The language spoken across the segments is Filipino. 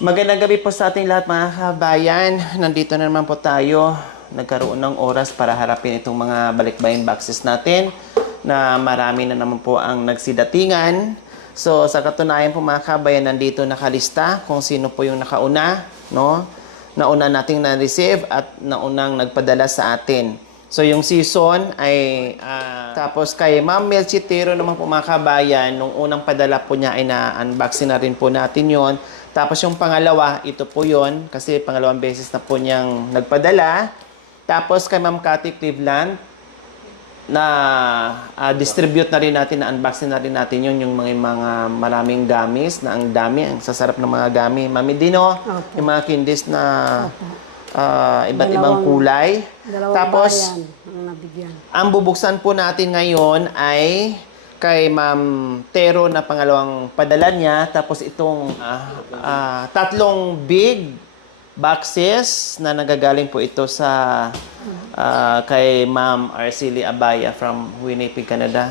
Magandang gabi po sa ating lahat mga kabayan. Nandito na naman po tayo. Nagkaroon ng oras para harapin itong mga balikbayan boxes natin na marami na naman po ang nagsidatingan. So sa katunayan po mga kabayan, nandito nakalista kung sino po yung nakauna, no? Nauna nating na-receive at naunang nagpadala sa atin. So yung season ay tapos kay Ma'am Mel Chitero naman po mga kabayan, nung unang padala po niya ay na-unboxing na rin po natin yon. Tapos yung pangalawa, ito po yon kasi pangalawang beses na po niyang nagpadala. Tapos kay Ma'am Cathy Cleveland, na distribute na rin natin, na-unboxing na rin natin yun, yung mga maraming gamis, na ang dami, ang sasarap ng mga gami. Mami Dino, yung mga candies na iba't ibang kulay. Tapos, ang bubuksan po natin ngayon ay kay Ma'am Tero na pangalawang padala niya. Tapos itong tatlong big boxes na nagagaling po ito sa kay Ma'am Arcely Abaya from Winnipeg, Canada.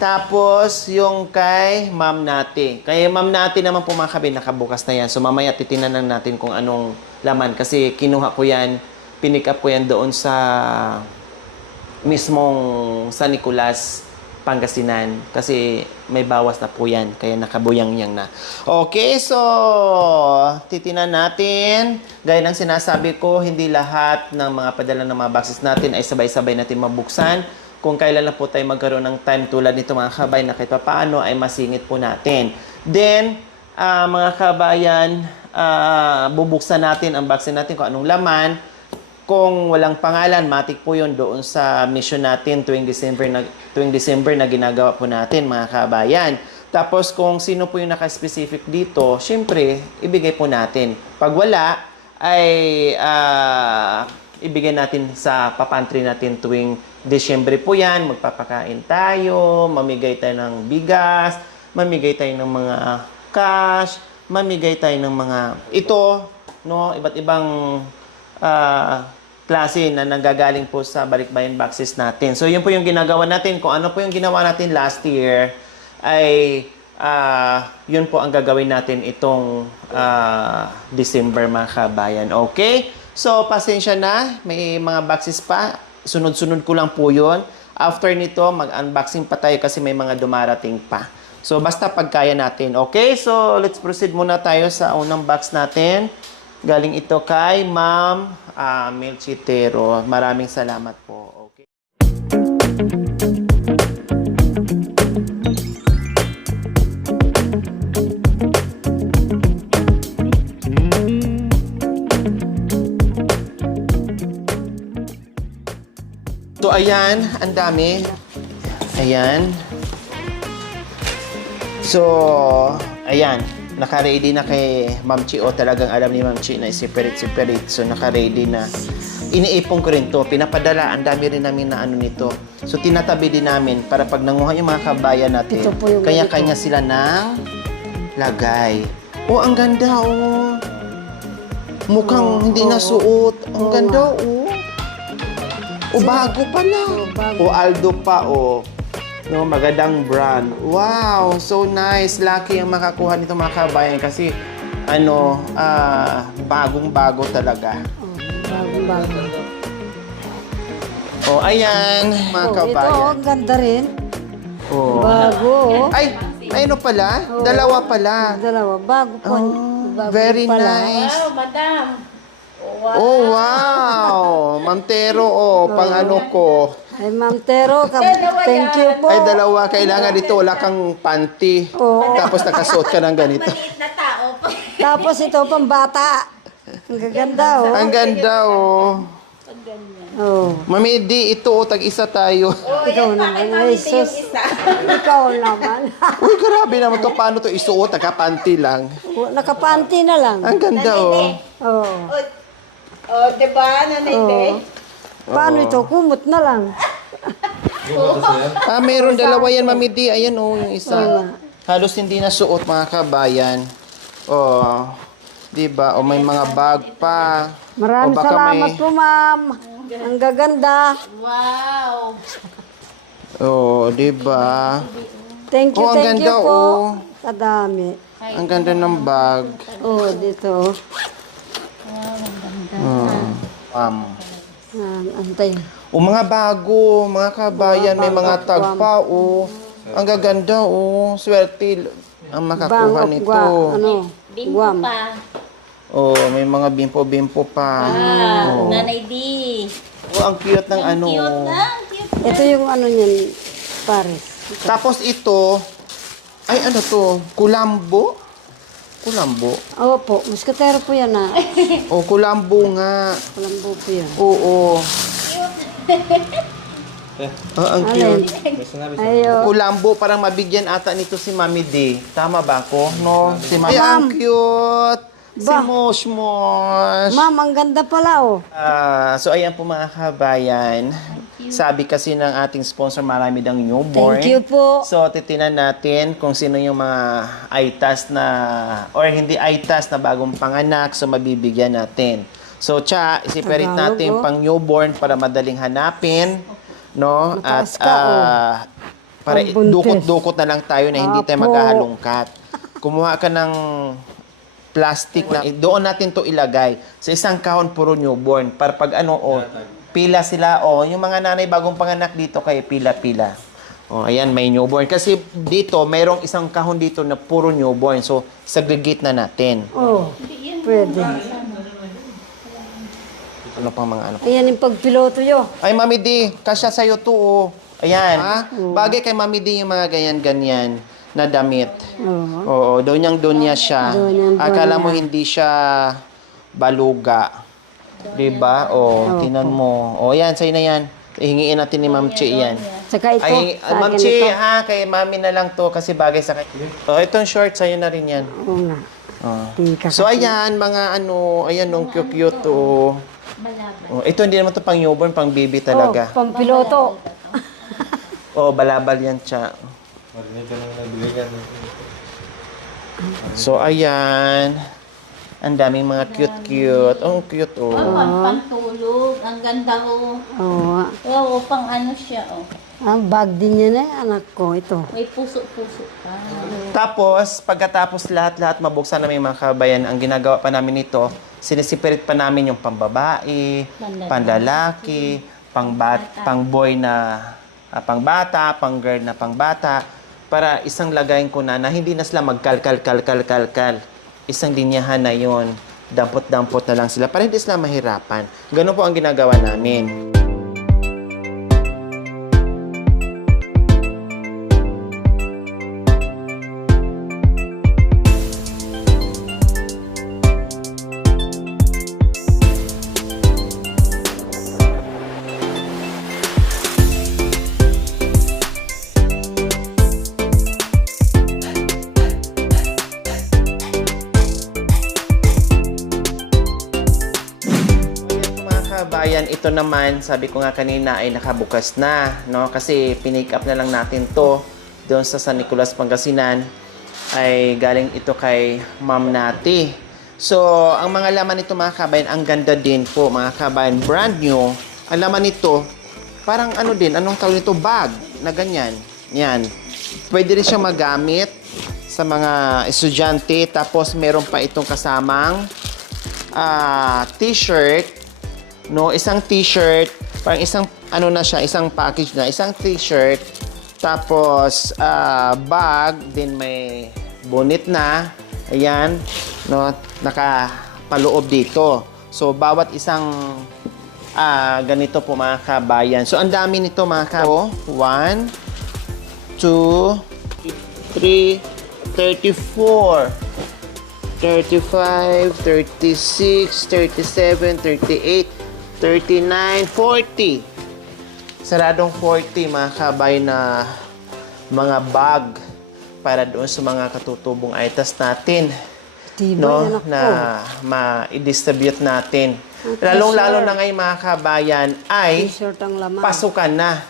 Tapos yung kay Ma'am Nati. Kay Ma'am Nati naman po mga kabin, nakabukas na yan. So mamaya titinan natin kung anong laman. Kasi kinuha ko yan, pinick up ko yan doon sa mismong San Nicolas, Pangasinan. Kasi may bawas na po yan. Kaya nakabuyang-yang na. Okay, so titinan natin. Gaya ng sinasabi ko, hindi lahat ng mga padala ng mga boxes natin ay sabay-sabay natin mabuksan. Kung kailan lang po tayo magkaroon ng time tulad nito mga kabay na kahit paano ay masingit po natin. Then, mga kabayan, bubuksan natin, unboxing natin kung anong laman. Kung walang pangalan, matik po yun doon sa mission natin tuwing December na ginagawa po natin mga kabayan. Tapos kung sino po yung naka-specific dito, syempre, ibigay po natin. Pag wala, ay ibigay natin sa papantry natin tuwing Disyembre po yan. Magpapakain tayo, mamigay tayo ng bigas, mamigay tayo ng mga cash, mamigay tayo ng mga ito, no, iba't ibang klase na nanggagaling po sa balikbayan boxes natin. So yun po yung ginagawa natin. Kung ano po yung ginawa natin last year ay yun po ang gagawin natin itong December mga kabayan. Okay? So pasensya na, may mga boxes pa. Sunod-sunod ko lang po yun. After nito, mag-unboxing pa tayo kasi may mga dumarating pa. So, basta pagkaya natin. Okay? So, let's proceed muna tayo sa unang box natin. Galing ito kay Ma'am Mel Chitero. Maraming salamat po. Okay. So, ayan, ang dami. Ayan. So, ayan. Naka-ready na kay Ma'am Chi. O talagang alam ni Ma'am Chi na separate. So, naka-ready na. Iniipon ko rin to. Pinapadala. Ang dami rin namin na ano nito. So, tinatabi din namin para pag nanguha yung mga kabayan natin, kanya-kanya sila ng lagay. Oh, ang ganda, oh. Mukhang hindi nasuot. Ang ganda, oh. O, bago pala. O, Aldo pa, o. No, magandang brand. Wow, so nice. Lucky ang makakuha nito mga kabayan kasi, bagong-bago talaga. Bagong-bago. O, ayan, mga kabayan. Ito, ang ganda rin. O. Bago. Ay, ano pala? Dalawa pala. Dalawa. Bago po. Bago Very pala. nice. Wow, madam. Wow. Oh, wow. Ma'am Tero, pang ano ko. Ay, Ma'am Tero, thank you po. Ay, dalawa. Kailangan dito. Wala kang panty. Oo. Tapos nakasuot ka ng ganito. Maliit na tao. Tapos ito, pambata. Ang gaganda, oh. Ang ganda, oh. Oh. Mami, di ito, tag-isa tayo. Ikaw naman. Ay, sus. Ikaw naman. Uy, grabe naman to. Paano to isuot? Nakapanty lang. Nakapanty na lang. Ang ganda, oh. Oh. Oh, diba, Nanay Te? Paano ito? Kumot na lang. Meron dalawa yan, Mami Di. Ayan, oh, yung isa. Halos hindi na suot, mga kabayan. Oh, diba? O, may mga bag pa. Maraming salamat po, Ma'am. Ang gaganda. Wow. Oh, diba? Thank you, Oh, ang thank you ganda, po. oh. Kadami. Ang ganda ng bag. Oh, dito. Antay. O mga bago, mga kabayan, may mga tag pa, o. Ang gaganda, o. Swerte ang makakuha Bang of nito. ano? Bimpo Guam. pa. Oh, may mga bimpo-bimpo pa. Oh. Nanay D. Oh, ang cute ng ano. Cute na, cute. Ito yung ano niyan, Paris. Tapos ito, ay ano to? Kulambo? Kulambo? Opo, muskatero po yan na. Oh, kulambo nga. Palambo po yan. Oo. Ah, ang Alin? cute. Ayo. Kulambo, parang mabigyan ata nito si Mami D. Tama ba ako? No? Si Mami. Ay, ang cute! Si Ba? Mosh Mosh. Ma'am, ang ganda pala oh. So, ayan po mga kabayan. Sabi kasi ng ating sponsor, marami daw newborn. Thank you po. So, titinan natin kung sino yung mga ITAS na, or hindi ITAS na bagong panganak. So, mabibigyan natin. So, isiperit Tagalog, natin oh. pang newborn para madaling hanapin. No? Mataas At ka, oh. para Pambuntis. dukot-dukot na lang tayo na hindi tayo Apo. magkahalungkat. Kumuha ka ng plastic na doon natin to ilagay sa isang kahon puro newborn para pag pila sila yung mga nanay bagong panganak dito kay pila-pila. Ayan, may newborn kasi dito mayroong isang kahon dito na puro newborn, so segregate na natin. Oh, pwede. Ano pang mga ano? Ayan yung pagpiloto yo. Ay, Mami D, kasya sa'yo to, oh. Ayan, ha? Bagay kay Mami D yung mga ganyan-ganyan na damit. Oo, donyang-donya siya. Donyang-donya. Akala mo hindi siya baluga. Diba? Tinan mo. Yan, sa'yo na yan. Hingiin natin ni Ma'am Che yan. Saka ito. Ay, sa Ma'am akin Che, ito. ha? Kay Mami na lang to kasi bagay sa itong short, sa'yo na rin yan. Oo nga. Tika So, kasi. ayan, mga ayan, nung cute to. Ito hindi naman to pang newborn, pang baby talaga. Pampiloto. Balabal yan, Cha. So, ayan. Ang daming mga cute-cute. Ang cute, oh. Pantulog. Ang ganda ko. Oo. Oo, pang ano siya, oh. Ang bag din yan anak ko. Ito. May puso-puso pa. Tapos, pagkatapos lahat-lahat mabuksan namin mga kabayan, ang ginagawa pa namin ito, sinisipirit pa namin yung pambabae, panlalaki, pang-boy na pangbata, pang-girl na pangbata, para isang lagayin ko na hindi na sila magkal-kal-kal-kal-kal-kal. Isang linyahan na yon, dampot-dampot na lang sila para hindi sila mahirapan. Ganun po ang ginagawa namin. Kabayan, ito naman, sabi ko nga kanina ay nakabukas na, no? Kasi pinick up na lang natin to doon sa San Nicolas, Pangasinan. Ay galing ito kay Ma'am Nati. So, ang mga laman nito mga kabayan, ang ganda din po mga kabayan. Brand new. Ang laman nito, parang anong tawag nito? Bag na ganyan. Yan. Pwede rin siyang magamit sa mga estudyante. Tapos meron pa itong kasamang t-shirt. No, isang t-shirt, parang isang na siya, isang package na, isang t-shirt, tapos bag, din may bonnet na, ayan, no, nakapaloob dito. So, bawat isang ganito po mga kabayan. So, ang dami nito mga kabayan. 1, 2, 3, 34, 35, 36, 37, 38, 39, 40. Saradong 40 mga kabay na mga bag para doon sa mga katutubong ITAS natin. Tibay, anak ko. Na ma-distribute natin. Lalong-lalo na ngayon mga kabayan ay T-shirt ang laman. pasukan na.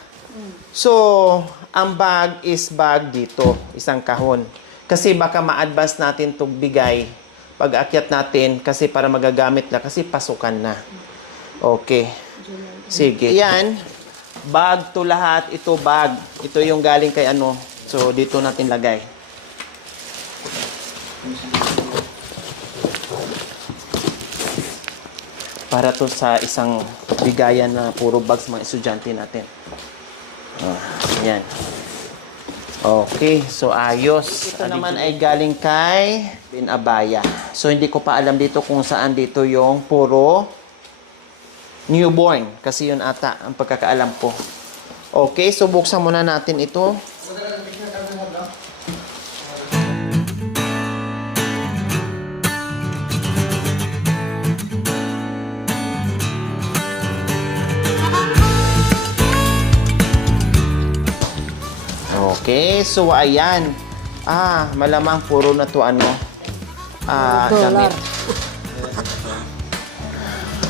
So, ang bag is bag dito, isang kahon. Kasi baka ma-advance natin itong bigay pag akyat natin kasi para magagamit na kasi pasukan na. Okay. Sige. Yan. Bag to lahat. Ito bag. Ito yung galing kay So, dito natin lagay. Para to sa isang bigayan na puro bags mga estudyante natin. Yan. Okay, so ayos. Ito naman ay galing kay Binabaya. So hindi ko pa alam dito kung saan dito yung puro newborn. Kasi yun ata ang pagkakaalam ko. Okay, so buksan muna natin ito. Okay, so ayan. Malamang puro na to ano. Dollar. Damit.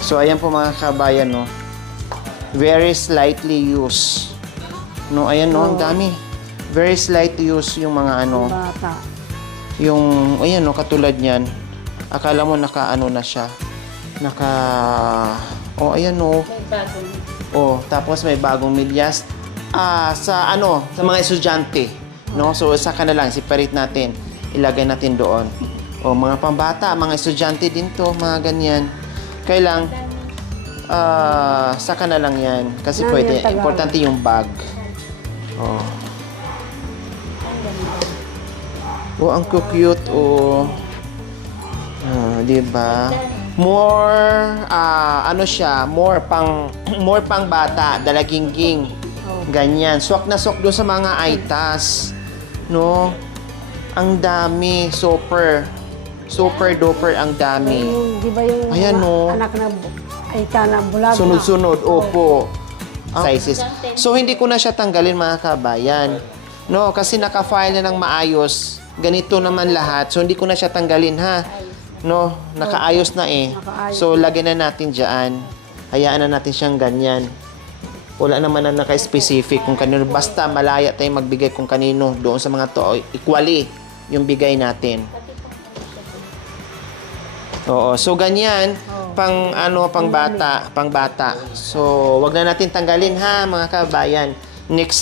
So ayan po mga kabayan, no. Very slightly used. No, ayan no, ang dami. Very slightly used yung mga ano, Bata. yung ayan no, katulad niyan. Akala mo naka-ano na siya. Ayan no. May bagong. Tapos may bagong medyas. Sa mga estudyante, no? So saka na lang separate natin. Ilagay natin doon. Mga pambata, mga estudyante din to, mga ganyan. Kailang saka na lang 'yan kasi Ano pwede yung Tagalog? importante yung bag. Ang cute di ba? More more pang bata, dalagingging. Ganyan. Swak na swak doon sa mga aitas. No? Ang dami. Super duper ang dami. Yung, di ba yung Ayan, no. anak na Aita na bulag Sunod-sunod. Opo. Sizes. So, hindi ko na siya tanggalin mga kabayan. No? Kasi naka-file na ng maayos. Ganito naman lahat. So, hindi ko na siya tanggalin, ha? No? Nakaayos na eh. Nakaayos. So, lagyan na natin dyan. Hayaan na natin siyang ganyan. Wala naman na naka-specific kung kanino. Basta malaya tayong magbigay kung kanino doon sa mga to. Equally yung bigay natin. So ganyan. Pang bata. So, wag na natin tanggalin ha, mga kabayan. Next,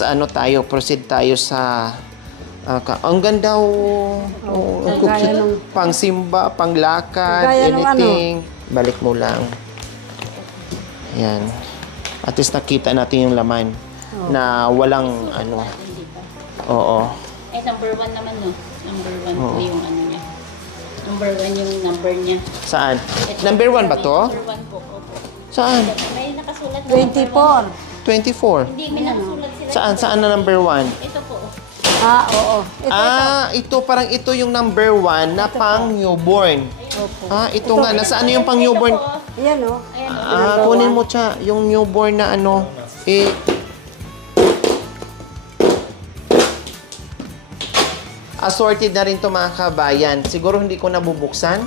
proceed tayo sa ang ganda ang Kagaya cute. nung- Pang simba, pang lakad, Kagaya nung anything. Balik mo lang. Yan. At least nakita natin yung laman na walang Hindi pa. Oo. Number 1 naman, no? Number 1 po yung ano niya. Number 1 yung number niya. Saan? Ito, Number 1 ba to? Number 1 po, opo. Saan? May nakasulat na 24. 24. Hindi, may nakasulat sila. Saan na number 1? Ito po. Oo. Ito parang ito yung number 1 na pang newborn. Opo. Ito nga. Nasaan yung pang newborn? Ito po. Ayan, o. Ayan, Kunin mo siya. Yung newborn na assorted na rin to mga kabayan. Siguro hindi ko nabubuksan.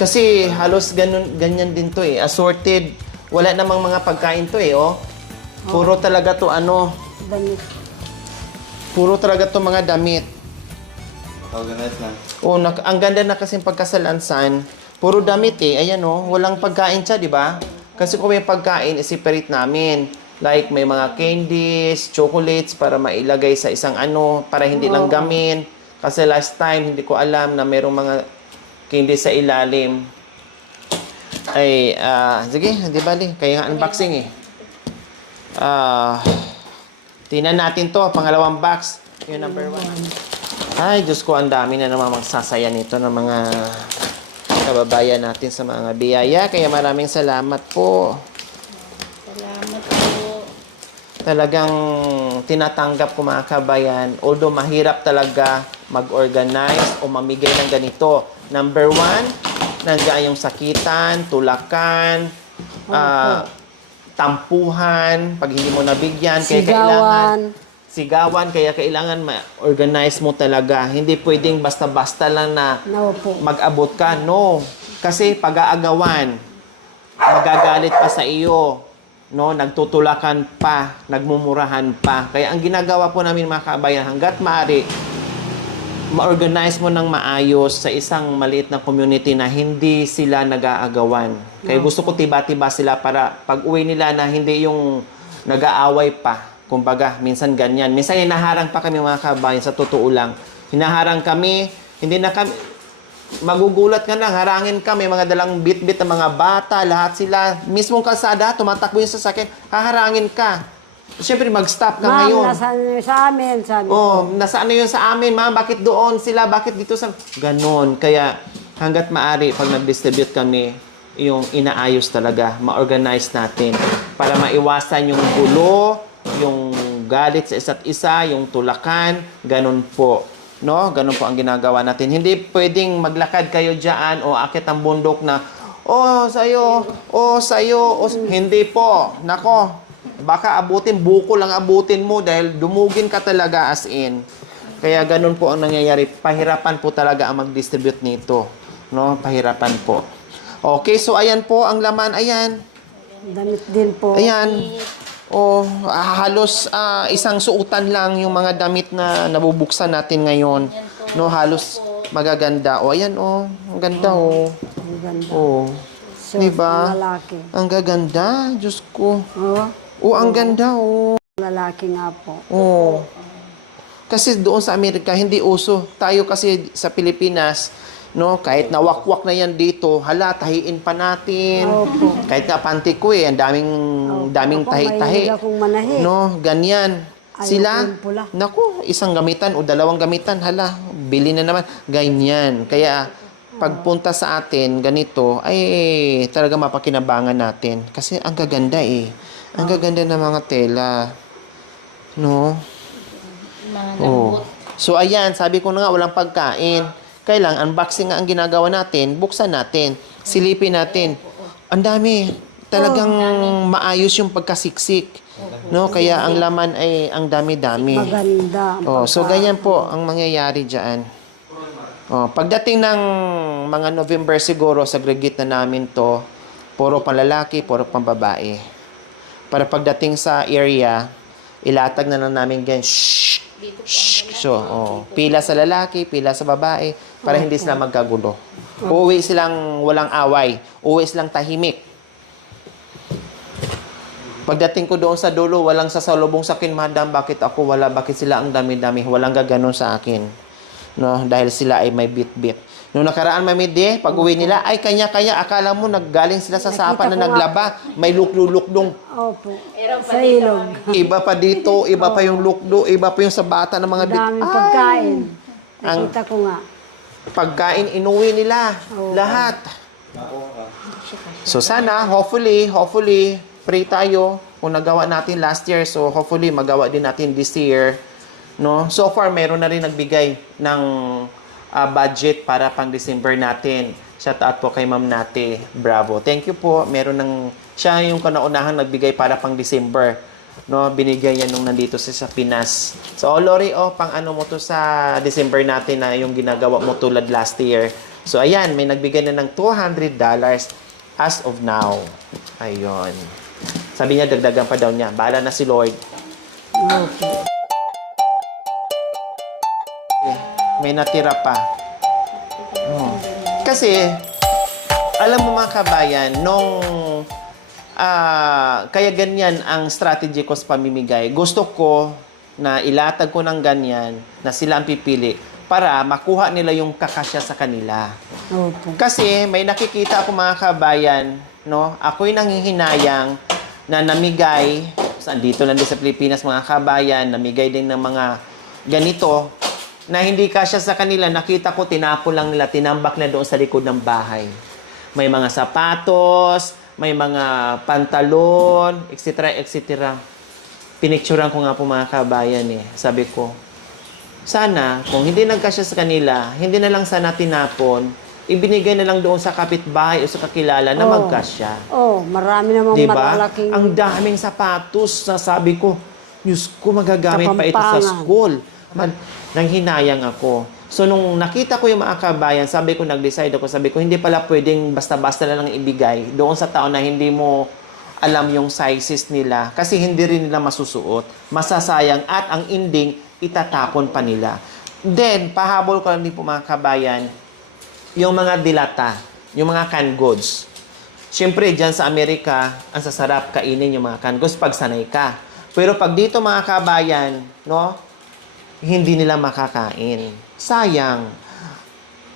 Kasi halos ganyan din to eh. Assorted. Wala namang mga pagkain to eh, oh. Puro talaga to Damit. Puro talaga to mga damit. Organize lang. Ang ganda na kasing pagkasalansan. Puro damit eh. Ayan walang pagkain siya, di ba? Kasi kung may pagkain, separate namin. Like may mga candies, chocolates para mailagay sa isang para hindi lang gamin. Kasi last time, hindi ko alam na mayroong mga candies sa ilalim. Sige, di bali. Kaya nga unboxing eh. Tingnan natin to, pangalawang box. Yung number 1. Ay, Diyos ko, ang dami na naman magsasaya nito ng mga kababayan natin sa mga biyaya. Kaya maraming salamat po. Salamat po. Talagang tinatanggap ko mga kabayan. Although mahirap talaga mag-organize o mamigay ng ganito. Number 1, nandiyan yung sakitan, tulakan, tampuhan, pag hindi mo nabigyan, kaya kailangan sigawan, kaya kailangan ma-organize mo talaga. Hindi pwedeng basta-basta lang na Opo. mag-abot ka. No. Kasi pag-aagawan, magagalit pa sa iyo. No, nagtutulakan pa, nagmumurahan pa. Kaya ang ginagawa po namin mga kabayan, hanggat maaari, ma-organize mo ng maayos sa isang maliit na community na hindi sila nag-aagawan. Kaya gusto ko tiba-tiba sila para pag-uwi nila na hindi yung nag-aaway pa. Kumbaga, minsan ganyan. Minsan hinaharang pa kami mga kabayan, sa totoo lang. Hinaharang kami Hindi na kami, magugulat ka na, harangin ka, may mga dalang bit-bit ng mga bata, lahat sila, mismong kalsada, tumatakbo yung sasakyan, haharangin ka. Siyempre, mag-stop ka Ma'am, ngayon. nasaan yun sa amin? Sabi ko. Oh, nasaan na yun sa amin, ma'am? Bakit doon sila? Bakit dito sa... Ganon. Kaya, hanggat maaari, pag nag-distribute kami, yung inaayos talaga, ma-organize natin para maiwasan yung gulo, yung galit sa isa't isa, yung tulakan, ganon po. No? Ganon po ang ginagawa natin. Hindi pwedeng maglakad kayo dyan o akit ang bundok na, oh, sa'yo, hindi po. Nako, baka abutin, buko lang abutin mo dahil dumugin ka talaga as in. Kaya ganun po ang nangyayari. Pahirapan po talaga ang mag-distribute nito. No? Pahirapan po. Okay, so ayan po ang laman. Ayan. Damit din po. Ayan. O, halos isang suutan lang yung mga damit na nabubuksan natin ngayon. No, halos magaganda. O, ayan o. Ang ganda o. Ang ganda. O. Suot Diba? ng lalaki. Ang gaganda. Diyos ko. Oo. O, ang ganda o. Lalaki nga po. Oo. Kasi doon sa Amerika, hindi uso. Tayo kasi sa Pilipinas, no, kahit nawakwak na yan dito, hala, tahiin pa natin. Opo. Kahit nga panty ko ang daming Opo, tahi-tahi. mahilig akong manahi. No, ganyan. Ayaw Sila, ko yung pula. naku, isang gamitan o dalawang gamitan, hala, bili na naman. Ganyan. Kaya, pagpunta sa atin, ganito, ay talaga mapakinabangan natin. Kasi ang gaganda eh. Ang gaganda ng mga tela. No? Mga Oh. lambot. So, ayan, sabi ko na nga, walang pagkain. Kailang, unboxing nga ang ginagawa natin, buksan natin, silipin natin. Ang dami. Talagang maayos yung pagkasiksik. No? Kaya ang laman ay ang dami-dami. Maganda. Oh, so, ganyan po ang mangyayari dyan. Oh, pagdating ng mga November siguro, segregate na namin to, puro panlalaki, puro pambabae. Para pagdating sa area, ilatag na lang namin ganyan, shh, shh. So, pila sa lalaki, pila sa babae, para hindi sila magkagulo. Uuwi silang walang away, uuwi silang tahimik. Pagdating ko doon sa dulo, walang sasalubong sa akin, madam, bakit ako wala, bakit sila ang dami-dami, walang gaganon sa akin. No, dahil sila ay may bit-bit. Noong nakaraan, mamidi, pag uwi nila, ay kanya-kanya, akala mo naggaling sila sa sapa Nakita na ko naglaba, may luklo-luklong. Opo. Meron pa Sa dito. ilog. Iba pa dito, iba pa yung lukdo, iba pa yung sa bata ng mga Daming pagkain. Ang- Nakita ko nga. pagkain, inuwi nila. Lahat. So sana, hopefully, pray tayo kung nagawa natin last year. So hopefully, magawa din natin this year. No? So far, meron na rin nagbigay ng budget para pang December natin. Shout out po kay Ma'am Nate. Bravo. Thank you po. Meron ng, siya yung kanaunahan nagbigay para pang December. No, binigay yan nung nandito sa Pinas. So, Lori, pang ano mo to sa December natin na yung ginagawa mo tulad last year. So, ayan, may nagbigay na ng $200 as of now. Ayun. Sabi niya, dagdagan pa daw niya. Bahala na si Lord. Opo. May natira pa. Kasi, alam mo mga kabayan, nung kaya ganyan ang strategy ko sa pamimigay. Gusto ko na ilatag ko ng ganyan na sila ang pipili para makuha nila yung kakasya sa kanila. Opo. Kasi may nakikita ako mga kabayan, no? Ako'y nanghihinayang na namigay, dito lang din sa Pilipinas mga kabayan, namigay din ng mga ganito na hindi kasya sa kanila. Nakita ko, tinapon lang nila, tinambak na doon sa likod ng bahay. May mga sapatos, may mga pantalon, etc., etc. Pinicturean ko nga po mga kabayan eh. Sabi ko, sana, kung hindi nagkasya sa kanila, hindi na lang sana tinapon, ibinigay na lang doon sa kapitbahay o sa kakilala na magkasya. Marami namang Diba? malalaking... Ang daming sapatos na sabi ko, Diyos ko, magagamit pa ito sa Kapampangan. school. Nanghinayang ako. So, nung nakita ko yung mga kabayan, sabi ko, nag-decide ako, sabi ko, hindi pala pwedeng basta-basta na lang ibigay doon sa tao na hindi mo alam yung sizes nila kasi hindi rin nila masusuot. Masasayang at ang ending, itatapon pa nila. Then, pahabol ko lang din po mga kabayan, yung mga dilata, yung mga canned goods. Siyempre, dyan sa Amerika, ang sasarap kainin yung mga canned goods pag sanay ka. Pero pag dito mga kabayan, no, hindi nila makakain. Sayang.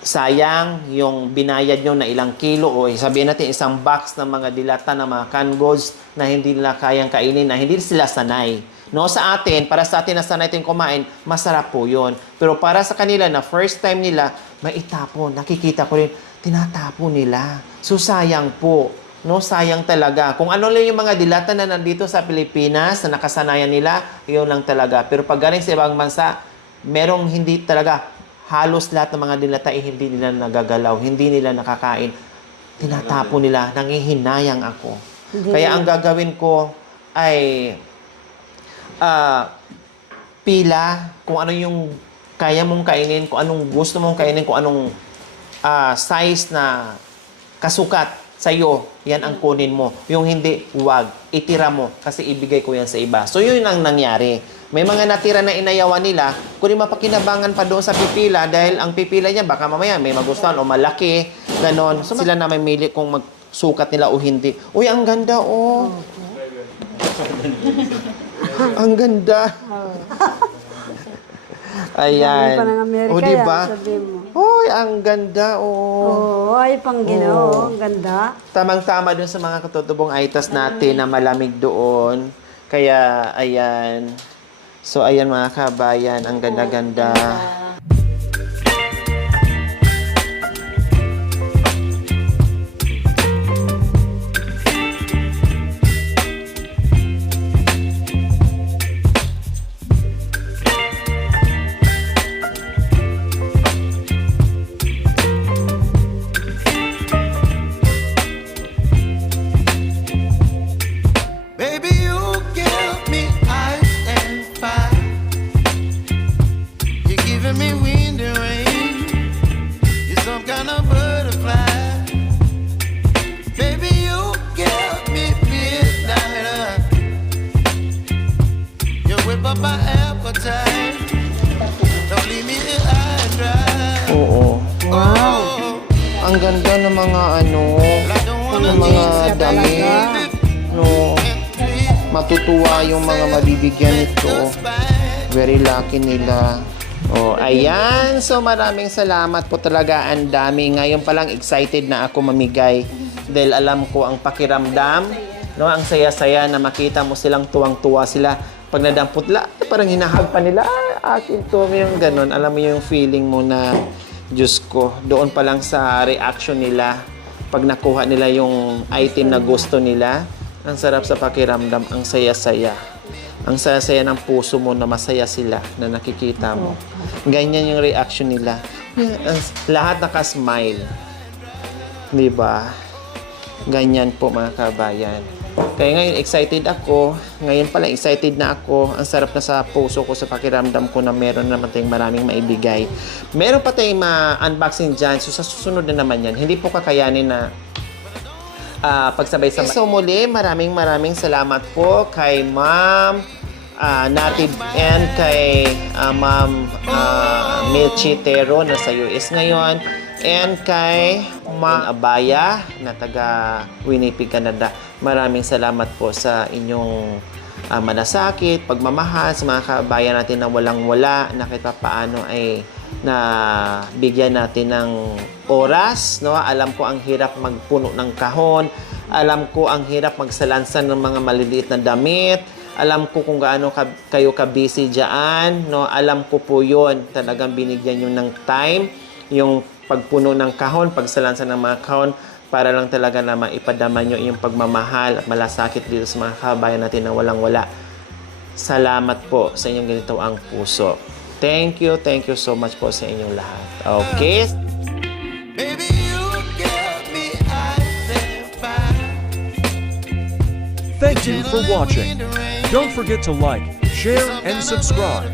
sayang yung binayad nyo na ilang kilo o sabihin natin isang box ng mga dilata ng mga canned goods na hindi nila kayang kainin, na hindi sila sanay. No, sa atin, para sa atin na sanay tayong kumain, masarap po yun. Pero para sa kanila na first time nila, maitapon. Nakikita ko rin, tinatapon nila. So sayang po. No, sayang talaga. Kung ano lang yung mga dilata na nandito sa Pilipinas na nakasanayan nila, yun lang talaga. Pero pag galing sa ibang bansa, merong hindi talaga, halos lahat ng mga dilata ay hindi nila nagagalaw, hindi nila nakakain. Tinatapon nila, nangihinayang ako. Kaya ang gagawin ko ay pila kung ano yung kaya mong kainin, kung anong gusto mong kainin, kung anong size na kasukat sa'yo, yan ang kunin mo. Yung hindi, huwag. Itira mo kasi ibigay ko yan sa iba. So, yun ang nangyari. May mga natira na inayawan nila, kundi mapakinabangan pa doon sa pipila dahil ang pipila niya baka mamaya may magustuhan o malaki, ganon. So, sila na may mili kung magsukat nila o hindi. Uy, ang ganda, oh. Ang ganda. Ayan. Pa ng Amerika O, diba? yan, sabi mo. Uy, ang ganda, oh. Oo, ay pang Ginoo, ang ganda. Tamang-tama dun sa mga katutubong aitas natin na malamig doon. Kaya, ayan. So, ayan mga kabayan, ang ganda-ganda. Baby, you give me ice and fire. You're giving me wind and rain. You're some kind of butterfly. Baby, you give me midnight. You whip up my appetite. Don't leave me here high and dry. Oo. Oh, Ang ganda ng mga I don't wanna ng mga miss it, damit. baby. No, matutuwa yung mga mabibigyan nito. Very lucky nila. Oh, ayan. So, maraming salamat po talaga. Ang dami. Ngayon pa lang excited na ako mamigay dahil alam ko ang pakiramdam. No, ang saya-saya na makita mo silang tuwang-tuwa sila. Pag nadampot la, parang hinahag pa nila. Akin to, yung ganun. Alam mo yung feeling mo na, Diyos ko, doon pa lang sa reaction nila. Pag nakuha nila yung item na gusto nila, ang sarap sa pakiramdam, ang saya-saya. Ang saya-saya ng puso mo na masaya sila na nakikita mo. Ganyan yung reaction nila. Lahat nakasmile. Di ba? Ganyan po mga kabayan. Kaya ngayon excited ako. Ngayon pala excited na ako. Ang sarap na sa puso ko, sa pakiramdam ko na meron naman tayong maraming maibigay. Meron pa tayong ma-unboxing dyan. So sa susunod na naman yan. Hindi po kakayanin na pagsabay-sabay. So muli, maraming salamat po kay Ma'am Native and kay Ma'am Milchi Tero na sa US ngayon and kay Ma'am Abaya na taga Winnipeg, Canada. Maraming salamat po sa inyong malasakit, pagmamahal sa mga kabayan natin na walang-wala na kahit paano ay na bigyan natin ng oras, no? Alam ko ang hirap magpuno ng kahon. Alam ko ang hirap magsalansan ng mga maliliit na damit. Alam ko kung gaano kayo ka-busy diyan, no? Alam ko po 'yon. Talagang binigyan niyo ng time yung pagpuno ng kahon, pagsalansan ng mga kahon para lang talaga na maipadama niyo yung pagmamahal at malasakit dito sa mga kabayan natin na walang-wala. Salamat po sa inyong ganito ang puso. Thank you so much po sa inyong lahat. Okay? Baby, you give me ice and fire. Thank you for watching. Don't forget to like, share, and subscribe.